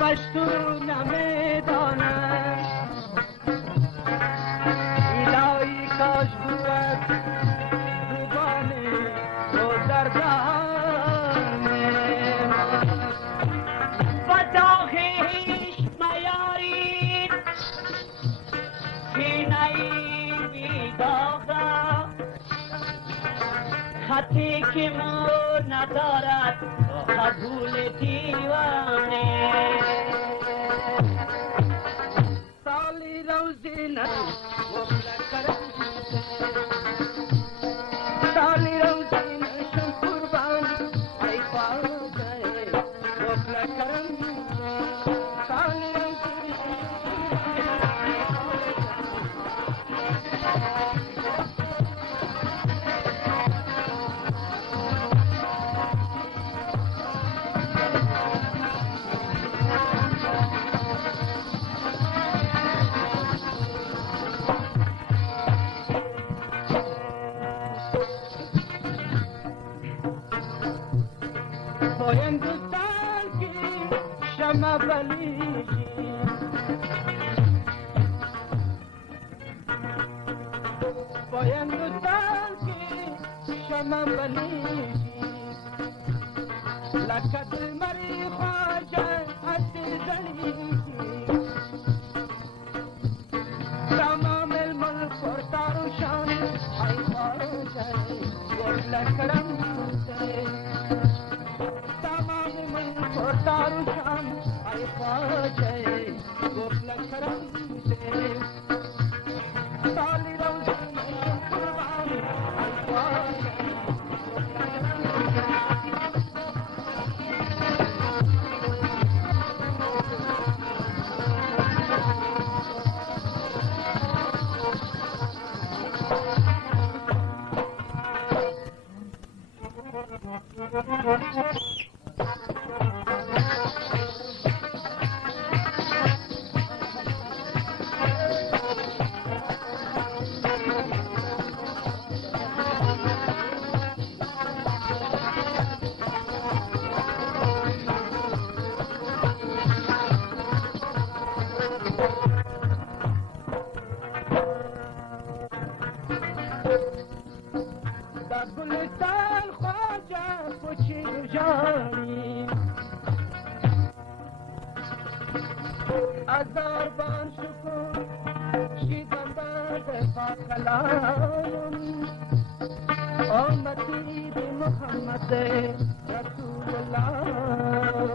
پشتو نمیدانم الهی کاش بود زبانی تو در دهان و داخش میارید سینه بیداغا خطی که مو ندارد قبول دیوانه سالی روزی نه سالی روزی نشم قربان ای خواهد وکل کرم سالی روزی هندوستان کی شمع بلیجی با هندوستان کی شمع بلیجی لکت مری خواجه حد زلیجی تمام الملک پرتار و شان ای خواجه وکل کرم پرتار و شان ای خواجه وکل کرم سالی روزی نشم قربان ای خواجه گلستان خواجه پوچی جانی هزار بار شکر شیدم بعد فاقلایم آمدی به محمد رسول الله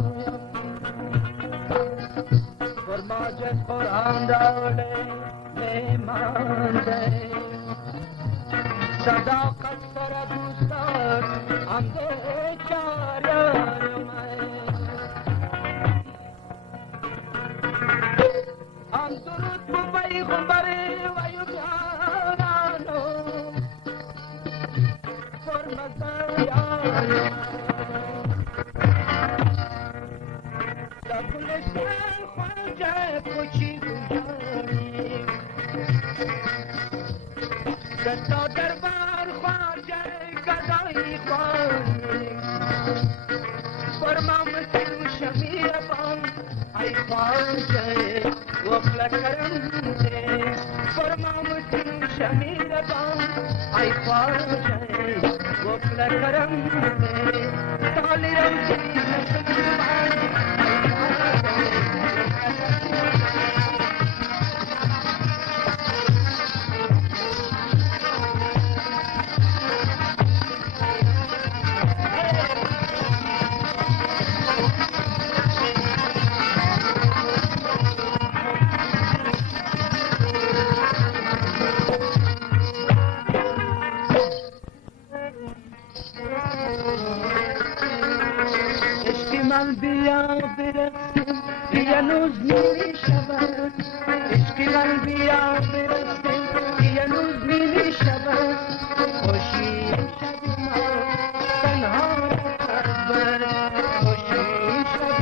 فرماجت قرآن راوله میمانده صداقت سر دوستان آمده چار یار من آن درود بو پیغمبر و یگانانو فرمزن یار در گلستان خواجه پوچی گویانی دستا دربار خواجه گدایی خوانی فرما مسلم شمیر بان ای خواجه وکل کرم ده فرما مسلم شمیر بان ای خواجه وکل کرم ده سالی روزی نشم قربان ای خواجه من بیا برسیم که هنوز نمی شود عشق من بیا برسیم که هنوز نمی شود خوشی شب ما تنها بر خوشی شب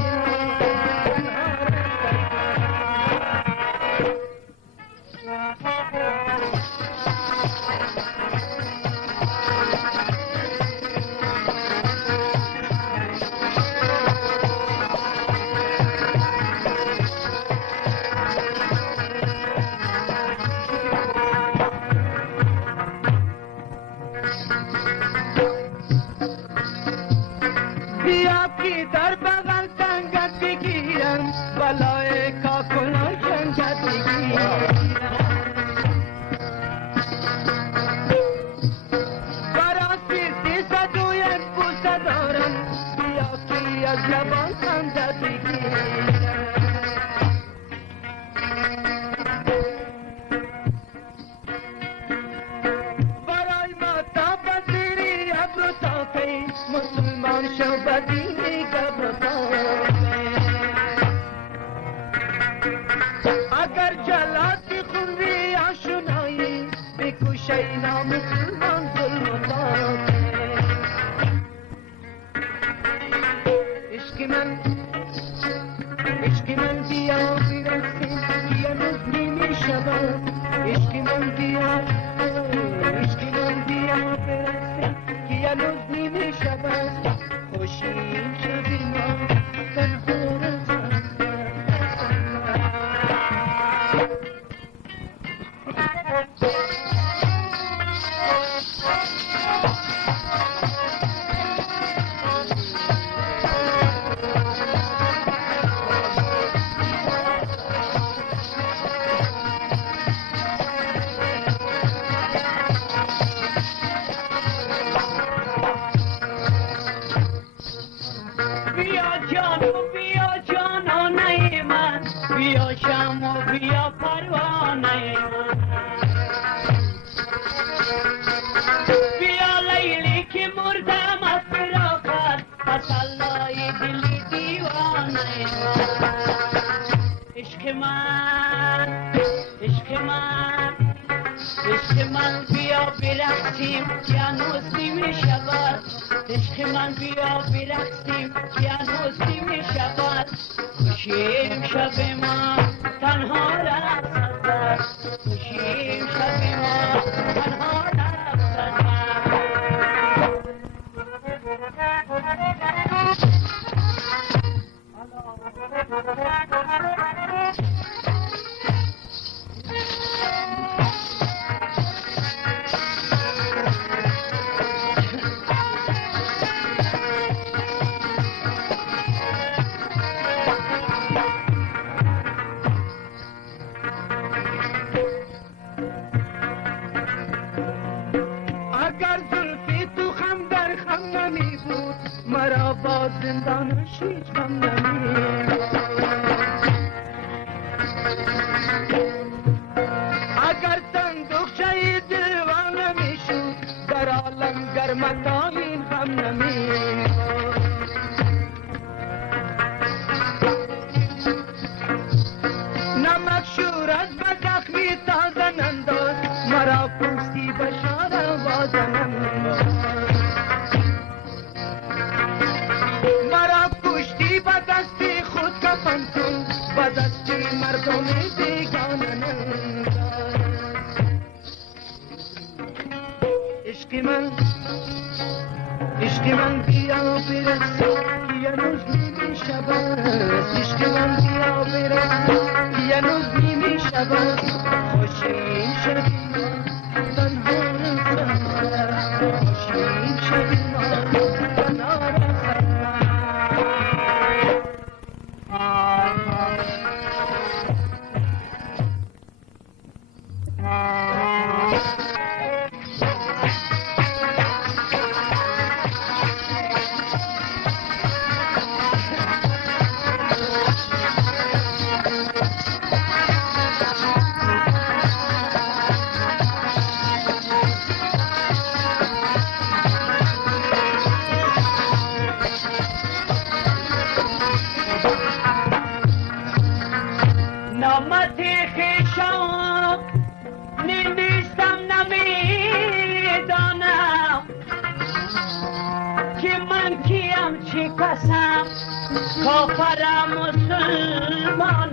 بیا که در بغل سنگت بگیرم بلای کاکلان شنگت بگیرم براسی 301 بوسه دارم بیا که از لبان خندت بگیرم برای ما تا بزیری ابرو تا پی مسلمان شو بدینی گبر اگر جلاتی خونی آشنایی بکوشه نام مسلمان ظلم عشق من بیا برسیم که هنوز نمی شود عشق من بیا برسیم که هنوز نمی شود خوشی شبی ما تنها رسد بیا جانانه من بیا شم و بیا پروانه من بیا لیلی که مردم از فراقت تسلای دلی دیوانه من عشق من بیا برقصیم که هنوز نمی شود عشق من بیا برقصیم که هنوز نمی شود خوشیم شب ما تنها رقصد خوشیم شب ما تنها رقصد اگر زلفی تو خم در خم نمی بود مرا با زندانش هیچ غم نمی اگر صندوقچه دیوانه می شد در عالم گرمتا این غم نمی نمک شور از به زخمی تازه ننداز مرا پوستی بشار بازنم مرا کشتی به دستی خود کفن کن به دستی مردم بیگانه عشق من بیا برسیم که هنوز نمی شود عشق من بیا برسیم که هنوز نمی شود خوشیم شبی ما تنها رسد خوشیم شبی ما تنها رسد من کیم چی کسم کافرم مسلمانم